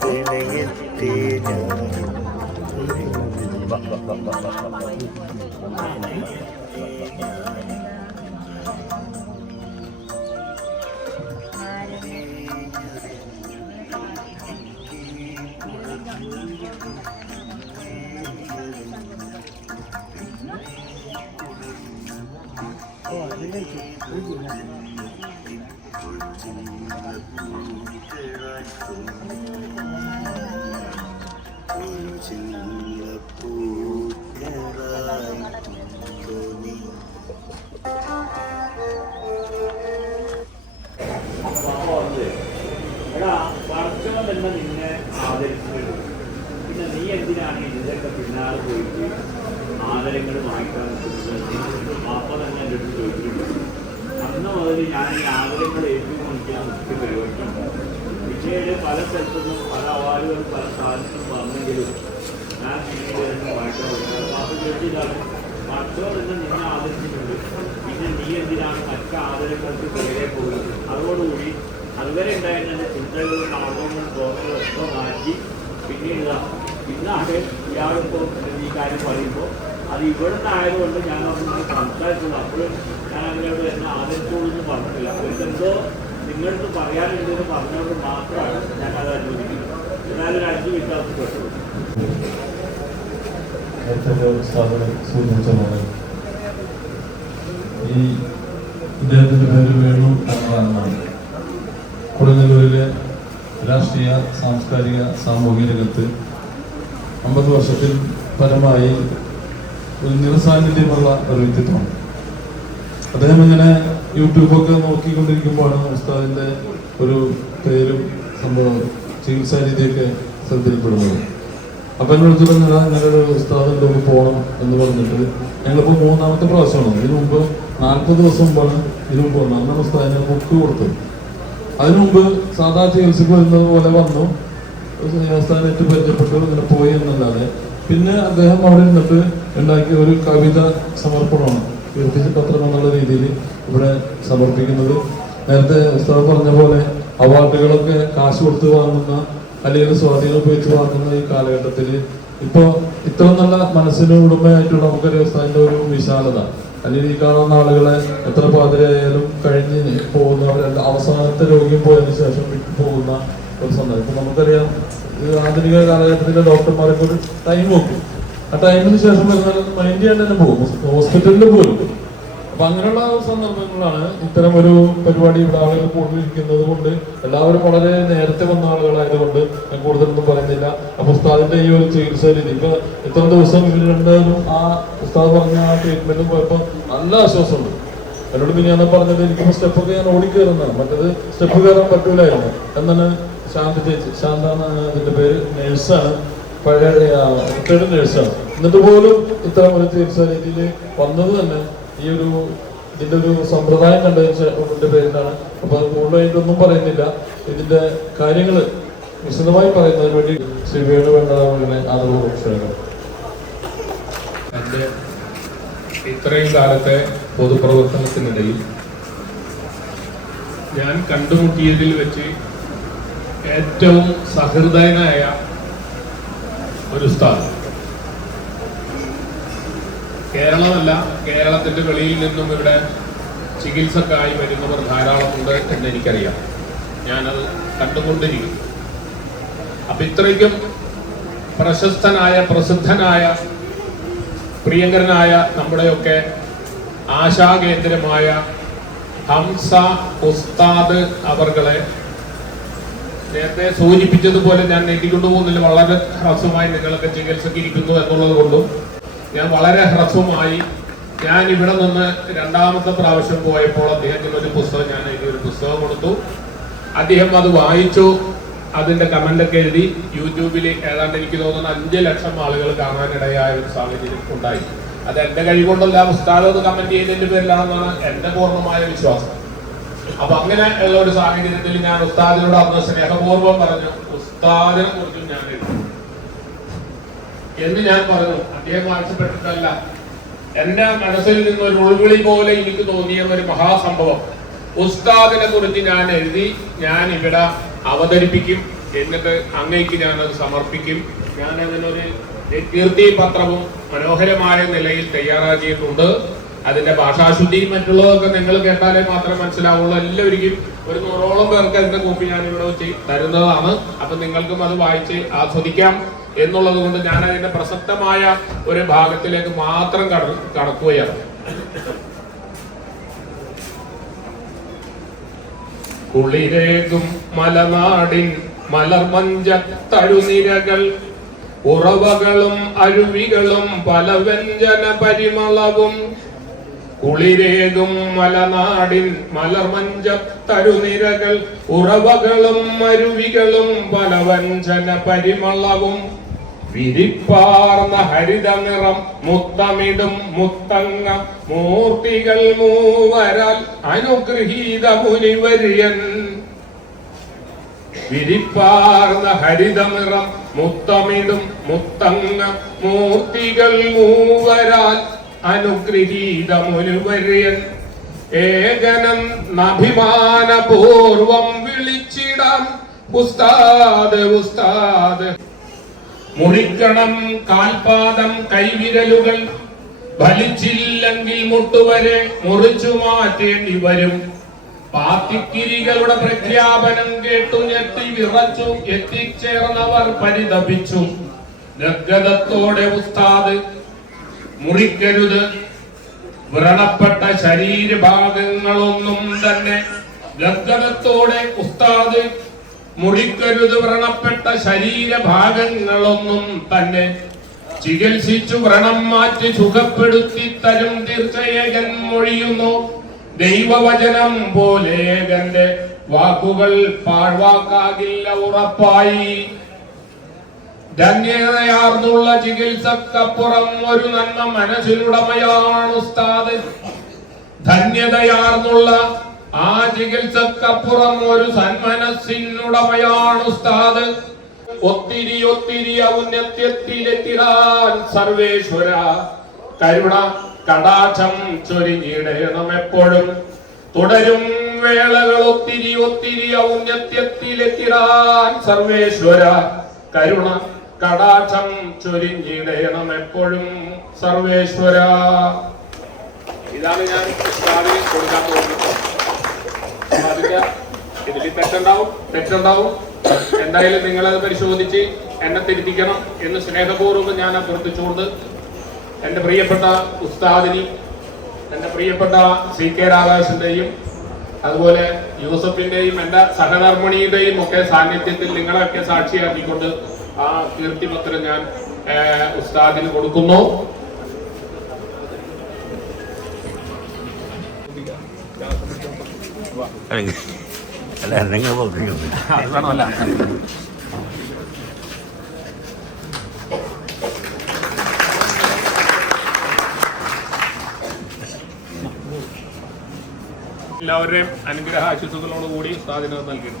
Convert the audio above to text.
പ്രണയത്തെ ഞാൻ തോന്നി നിന്നെ ആദരിച്ചിട്ടുണ്ട് പിന്നെ നീ എന്തിനാണ് ഇതിന്റെയൊക്കെ പിന്നാലെ പോയിട്ട് ആദരങ്ങൾ വാങ്ങിക്കാൻ പാപ്പ തന്നെ എന്റെ അടുത്ത് ചോദിച്ചിട്ടുണ്ട് അന്ന് മുതൽ ഞാൻ ഈ ആദരങ്ങൾ ഏറ്റുകൊണ്ടിരിക്കാൻ മുഖ്യ പരിപാടിയുണ്ട് വിജയുടെ പല സ്ഥലത്തുനിന്നും പല അവാർഡുകളും പല സ്ഥാനത്തും വന്നെങ്കിലും ഞാൻ പിന്നീട് വായിക്കാറുണ്ട് വായിക്കാൻ തന്നെ നിന്നെ ആദരിച്ചിട്ടുണ്ട്. പിന്നെ നീ എന്തിനാണ് മറ്റ് ആദരങ്ങൾക്ക് പേരെ പോകുന്നത് അതോടുകൂടി അതുവരെ ഉണ്ടായിരുന്ന ചിന്തകളും ആർവങ്ങളും തോന്നലും ഒക്കെ മാറ്റി പിന്നീട് ഇന്നാണ് ഇയാളിപ്പോൾ ഈ കാര്യം പറയുമ്പോൾ അത് ഇവിടെ നിന്നായതുകൊണ്ട് ഞാൻ അവരോട് സംസാരിച്ചുള്ളൂ അപ്പോഴും ഞാൻ അവരോട് എന്നെ ആദരിച്ചോളൂ എന്ന് പറഞ്ഞിട്ടില്ല അവർക്ക് പറയാൻ പറയാനുണ്ടെന്ന് പറഞ്ഞുകൊണ്ട് മാത്രമാണ് ഞാൻ അത് അനുവദിക്കുന്നത് എന്നാലും അഞ്ചു വിശ്വാസപ്പെട്ടു സ്ഥാപനം രാഷ്ട്രീയ സാംസ്കാരിക സാമൂഹിക രംഗത്ത് അമ്പത് വർഷത്തിൽ പരമായി ഒരു നിറസാന്നിധ്യമുള്ള ഒരു വ്യക്തിത്വമാണ്. അദ്ദേഹം ഇങ്ങനെ യൂട്യൂബൊക്കെ നോക്കിക്കൊണ്ടിരിക്കുമ്പോഴാണ് ഉസ്താദിന്റെ ഒരു പേരും സംഭവം ചികിത്സാ രീതിയൊക്കെ ശ്രദ്ധയിൽപ്പെടുന്നത്. അപ്പൊ എന്നോട് പറഞ്ഞത് ഇങ്ങനെ ഒരു ഉസ്താദിന്റെ ഒന്ന് പോകണം എന്ന് പറഞ്ഞിട്ട് ഞങ്ങളിപ്പോ മൂന്നാമത്തെ പ്രാവശ്യമാണ്. ഇതിനു മുമ്പ് നാൽപ്പത് ദിവസം മുമ്പാണ് ഇതിനു മുമ്പ് വന്നത്. അന്നാണ് ഉസ്താദിന് ബുക്ക് കൊടുത്തത്. അതിനു മുമ്പ് സാധാ ചികിത്സക്ക് വരുന്നത് പോലെ വന്നു. ഉസ്താദിനേറ്റ് പരിചയപ്പെട്ടു ഇങ്ങനെ പോയി എന്നല്ലാതെ. പിന്നെ അദ്ദേഹം അവിടെ നിന്നിട്ട് ഉണ്ടാക്കിയ ഒരു കവിത സമർപ്പണമാണ്. കീർത്തി പത്രം എന്നുള്ള രീതിയിൽ ഇവിടെ സമർപ്പിക്കുന്നത്. നേരത്തെ ഉസ്താദ് പറഞ്ഞ പോലെ അവാർഡുകളൊക്കെ കാശ് കൊടുത്ത് വാങ്ങുന്ന അല്ലെങ്കിൽ സ്വാധീനം ഉപയോഗിച്ച് വാങ്ങുന്ന ഈ കാലഘട്ടത്തിൽ ഇപ്പോൾ ഇത്ര നല്ല മനസ്സിന് ഉടമയായിട്ടുള്ള നമുക്കൊരു ഉസ്താവിന്റെ ഒരു വിശാലത. അല്ലെങ്കിൽ ഈ കാണുന്ന ആളുകളെ എത്ര പാതിരായാലും കഴിഞ്ഞ് പോകുന്നവരല്ല അവസാനത്തെ രോഗിയും പോയതിനു ശേഷം വിട്ടു പോകുന്ന ഒരു സന്ദർഭം നമുക്കറിയാം ആധുനിക കാലഘട്ടത്തിലെ ഡോക്ടർമാരൊക്കെ ഒരു ടൈം വെക്കും ആ ടൈമിന് ശേഷം വരുന്ന മൈൻഡ് ചെയ്യാൻ തന്നെ പോകും. ഹോസ്പിറ്റലിൽ പോലും അപ്പൊ അങ്ങനെയുള്ള സന്ദർഭങ്ങളാണ് ഇത്തരം ഒരു പരിപാടി ഇവിടെ ആളുകൾ കൂടുതലിരിക്കുന്നത് കൊണ്ട് എല്ലാവരും വളരെ നേരത്തെ വന്ന ആളുകളായതുകൊണ്ട് ഞാൻ കൂടുതലൊന്നും പറയുന്നില്ല. അപ്പൊ ഉസ്താദിന്റെ ഈ ഒരു ചികിത്സാ രീതി. ഇപ്പൊ ഇത്ര ദിവസം ഇവർ രണ്ടുപേരും ആ ഉസ്താദ് പറഞ്ഞ ആ ട്രീറ്റ്മെന്റും പോയപ്പോ നല്ല ആശ്വാസമുണ്ട്. എന്നോട് പിന്നെ ഞാൻ പറഞ്ഞത് സ്റ്റെപ്പ് സ്റ്റെപ്പൊക്കെ ഞാൻ ഓടിക്കയറുന്നതാണ് മറ്റത് സ്റ്റെപ്പ് കയറാൻ പറ്റൂലായിരുന്നു. എന്നാണ് ശാന്ത ചേച്ചി ശാന്ത എന്നാണ് അതിന്റെ പേര്. നേഴ്സാണ്. പഴയ റിട്ടയർഡ് നേഴ്സാണ് എന്നിട്ട് പോലും ഇത്തരം ഒരു ചികിത്സാ രീതിയിൽ വന്നത് തന്നെ ഈ ഒരു ഇതിന്റെ ഒരു സമ്പ്രദായം കണ്ടതിന്റെ പേരിലാണ്. അപ്പൊ അത് കൂടുതലായിട്ടൊന്നും പറയുന്നില്ല. ഇതിന്റെ കാര്യങ്ങൾ വിശദമായി പറയുന്നതിന് വേണ്ടി ശ്രീ വേണു വേണ്ടതാവുകളെ ആദരവ് ക്ഷണിക്കണം എന്റെ ഇത്രയും കാലത്തെ പൊതുപ്രവർത്തനത്തിനിടയിൽ ഞാൻ കണ്ടുമുട്ടിയതിൽ വെച്ച് ഏറ്റവും സഹൃദയനായ ഒരു ഉസ്താദ് കേരളമല്ല കേരളത്തിന്റെ വെളിയിൽ നിന്നും ഇവിടെ ചികിത്സക്കായി വരുന്നവർ ധാരാളമുണ്ട് എന്ന് എനിക്കറിയാം. ഞാനത് കണ്ടുകൊണ്ടിരിക്കുന്നു. അപ്പൊ ഇത്രയ്ക്കും പ്രശസ്തനായ പ്രസിദ്ധനായ പ്രിയങ്കരനായ നമ്മുടെയൊക്കെ ആശാകേന്ദ്രമായ ഹംസ ഉസ്താദ് അവർകളെ നേരത്തെ സൂചിപ്പിച്ചതുപോലെ ഞാൻ നീട്ടിക്കൊണ്ടു പോകുന്നില്ല. വളരെ ഹ്രസ്വമായി നിങ്ങളൊക്കെ ചികിത്സയ്ക്ക് ഇരിക്കുന്നു എന്നുള്ളത് കൊണ്ടും ഞാൻ വളരെ ഹ്രസ്വമായി ഞാൻ ഇവിടെ നിന്ന് രണ്ടാമത്തെ പ്രാവശ്യം പോയപ്പോൾ അദ്ദേഹത്തിന് ഒരു പുസ്തകം ഞാൻ അതിന് ഒരു പുസ്തകം കൊടുത്തു. അദ്ദേഹം അത് വായിച്ചു അതിന്റെ കമന്റ് ഒക്കെ എഴുതി. യൂട്യൂബിൽ ഏതാണ്ട് എനിക്ക് തോന്നുന്ന അഞ്ച് ലക്ഷം ആളുകൾ കാണാനിടയായ ഒരു സാഹചര്യം ഉണ്ടായി. അത് എന്റെ കഴിവുകൊണ്ടല്ല പുസ്തകം കമന്റ് ചെയ്തതിന്റെ പേരിലാണെന്നാണ് എന്റെ പൂർണമായ വിശ്വാസം. അപ്പൊ അങ്ങനെ ഉള്ള ഒരു സാഹചര്യത്തിൽ ഞാൻ ഉസ്താദിനോട് അന്ന് സ്നേഹപൂർവം പറഞ്ഞു ഉസ്താദിനെ കുറിച്ചും ഞാൻ എഴുതി. എന്ന് ഞാൻ പറഞ്ഞു. അദ്ദേഹം ആവശ്യപ്പെട്ടിട്ടല്ല എന്റെ മനസ്സിൽ നിന്ന് ഒരു ഉൾവിളി പോലെ എനിക്ക് തോന്നിയ ഒരു മഹാസംഭവം. ഉസ്താദിനെ കുറിച്ച് ഞാൻ എഴുതി ഞാൻ ഇവിടെ അവതരിപ്പിക്കും. എന്നിട്ട് അങ്ങേക്ക് ഞാനത് സമർപ്പിക്കും. ഞാൻ അതിനൊരു കീർത്തി പത്രവും മനോഹരമായ നിലയിൽ തയ്യാറാക്കിയിട്ടുണ്ട്. അതിന്റെ ഭാഷാശുദ്ധിയും മറ്റുള്ളതൊക്കെ നിങ്ങൾ കേട്ടാലേ മാത്രം മനസ്സിലാവുള്ളൂ. എല്ലാവർക്കും ഒരു നൂറോളം പേർക്ക് അതിന്റെ കോപ്പി ഞാൻ ഇവിടെ വെച്ച് തരുന്നതാണ്. അപ്പൊ നിങ്ങൾക്കും അത് വായിച്ച് ആസ്വദിക്കാം എന്നുള്ളത് കൊണ്ട് ഞാൻ അതിന്റെ പ്രസക്തമായ ഒരു ഭാഗത്തിലേക്ക് മാത്രം കട കടക്കുകയാണ്. കുളിരേകും മലനാടിൻ മലർമഞ്ച തഴുനിരകൾ ഉറവകളും അരുവികളും പല വ്യഞ്ജന പരിമളവും കുളിരേകും മലനാടിൻ മലർമഞ്ച തരുനിരകൾ ഉറവകളും അരുവികളും പലവഞ്ചന പരിമളവും വിരിപ്പാർന്ന ഹരിത നിറം മുത്തമിടും മുത്തങ്ങ മൂർത്തികൾ മൂവരാൽ അനുഗ്രഹീത മുനിവര്യൻ. വിരിപ്പാർന്ന ഹരിത നിറം മുത്തമിടും മുത്തങ്ങ മൂർത്തികൾ മൂവരാൽ അനുഗ്രഹീത മുനിവര്യൻ ഏകനം നഭിമാനപൂർവം വിളിച്ചിടാം. ഉസ്താദ് ഉസ്താദ്. മുറിക്കണം കാൽപാദം കൈവിരലുകൾ. ഫലിച്ചില്ലെങ്കിൽ മുട്ടുവരെ മുറിച്ചു മാറ്റേണ്ടി വരും. പാത്തിക്കിരികളുടെ പ്രഖ്യാപനം കേട്ടു ഞെട്ടി വിറച്ചു. എത്തിച്ചേർന്നവർ പരിതപിച്ചു. ഗദ്ഗതത്തോടെ ഉസ്താദ് മുറിക്കരുത്. വ്രണപ്പെട്ട ശരീരഭാഗങ്ങളൊന്നും തന്നെ ഗദ്ഗതത്തോടെ ഉസ്താദ് മുറിക്കരുത്. വ്രണപ്പെട്ട ശരീരഭാഗങ്ങളൊന്നും തന്നെ ചികിത്സിച്ചു വ്രണം മാറ്റി സുഖപ്പെടുത്തി തരും തീർച്ചയേകൻ മൊഴിയുന്നു. ദൈവവചനം പോലെ വാക്കുകൾ പാഴ്വാക്കാകില്ല ഉറപ്പായി. ധന്യതയാർന്നുള്ള ചികിത്സക്കപ്പുറം ഒരു നന്മ മനസ്സിലുടമയാണ് ഉസ്താദ്. ധന്യതയാർന്നുള്ള ആ ചികിത്സക്കപ്പുറം ഒരു സന്മനസ്സിനുടമയാണ് ഉസ്താദ്. ഒത്തിരി ഒത്തിരി ഔന്നത്യത്തിലെത്തിടാൻ സർവേശ്വര കരുണ കടാക്ഷം ചൊരിഞ്ഞിടണം എപ്പോഴും. തുടരും വേളകൾ ഒത്തിരി ഒത്തിരി ഔന്നത്യത്തിലെത്തിടാൻ സർവേശ്വര കരുണ കടാക്ഷം ചൊരിഞ്ഞിടണം എപ്പോഴും സർവേശ്വര. ഇതാണ് ഞാൻ രാവിലെ കൊടുക്കാൻ പോകുന്നത്. ഇതിൽ തെറ്റുണ്ടാവും തെറ്റുണ്ടാവും. എന്തായാലും നിങ്ങളത് പരിശോധിച്ച് എന്നെ തിരുത്തിക്കണം എന്ന് സ്നേഹപൂർവം ഞാൻ അഭ്യർത്ഥിച്ചുകൊണ്ട് എന്റെ പ്രിയപ്പെട്ട ഉസ്താദിനി എന്റെ പ്രിയപ്പെട്ട സി കെ രാധാകൃഷ്ണന്റെയും അതുപോലെ യൂസഫിന്റെയും എന്റെ സഹധർമ്മിണിയുടെയും ഒക്കെ സാന്നിധ്യത്തിൽ നിങ്ങളെയൊക്കെ സാക്ഷിയാക്കിക്കൊണ്ട് ആ കീർത്തിപത്രം ഞാൻ ഉസ്താദിന് കൊടുക്കുന്നു. എല്ലാവരുടെയും അനുഗ്രഹ ആശംസകളോട് കൂടി ഉസ്താദിന് നൽകുന്നു